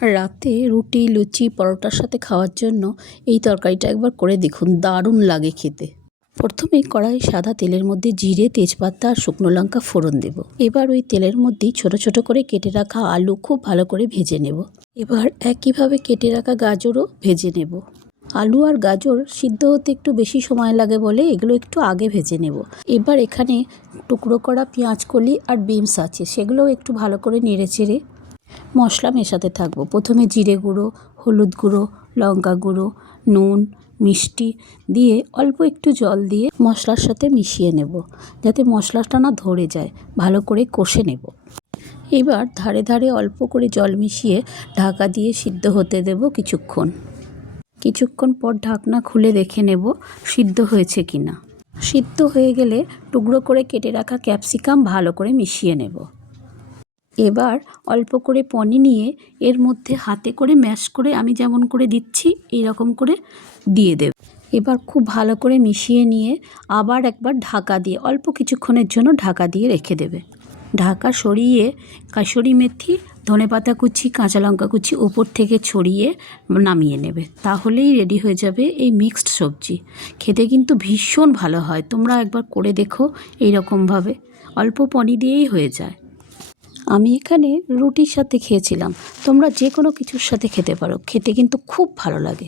রাতে রুটি, লুচি, পরোটার সাথে খাওয়ার জন্য এই তরকারিটা একবার করে দেখুন, দারুণ লাগে খেতে। প্রথমে কড়াইয়ে সাদা তেলের মধ্যে জিরে, তেজপাতা আর শুকনো লঙ্কা ফোড়ন দেব। এবার ওই তেলের মধ্যেই ছোট ছোট করে কেটে রাখা আলু খুব ভালো করে ভেজে নেব। এবার একইভাবে কেটে রাখা গাজরও ভেজে নেব। আলু আর গাজর সিদ্ধ হতে একটু বেশি সময় লাগে বলে এগুলো একটু আগে ভেজে নেব। এবার এখানে টুকরো করা পেঁয়াজ কলি আর বিনস আছে, সেগুলোও একটু ভালো করে নেড়ে চেড়ে মশলা মেশাতে থাকবো। প্রথমে জিরে গুঁড়ো, হলুদ গুঁড়ো, লঙ্কা গুঁড়ো, নুন, মিষ্টি দিয়ে অল্প একটু জল দিয়ে মশলার সাথে মিশিয়ে নেব, যাতে মশলাটা না ধরে যায়। ভালো করে কষে নেব। এবার ধারে ধারে অল্প করে জল মিশিয়ে ঢাকা দিয়ে সিদ্ধ হতে দেব কিছুক্ষণ পর ঢাকনা খুলে দেখে নেব সিদ্ধ হয়েছে কিনা। সিদ্ধ হয়ে গেলে টুকরো করে কেটে রাখা ক্যাপসিকাম ভালো করে মিশিয়ে নেব। এবার অল্প করে পনির নিয়ে এর মধ্যে হাতে করে ম্যাশ করে আমি যেমন করে দিচ্ছি এই রকম করে দিয়ে দেব। এবার খুব ভালো করে মিশিয়ে নিয়ে আবার একবার ঢাকা দিয়ে অল্প কিছুক্ষণের জন্য ঢাকা দিয়ে রেখে দেবে। ঢাকা সরিয়ে কাসুরি মেথি, ধনেপাতা কুচি, কাঁচা লঙ্কা কুচি ওপর থেকে ছড়িয়ে নামিয়ে নেবে। তাহলেই রেডি হয়ে যাবে এই মিক্সড সবজি। খেতে কিন্তু ভীষণ ভালো হয়, তোমরা একবার করে দেখো। এই রকমভাবে অল্প পনির দিয়েই হয়ে যায়। আমি এখানে রুটির সাথে খেয়েছিলাম, তোমরা যে কোনো কিছুর সাথে খেতে পারো, খেতে কিন্তু খুব ভালো লাগে।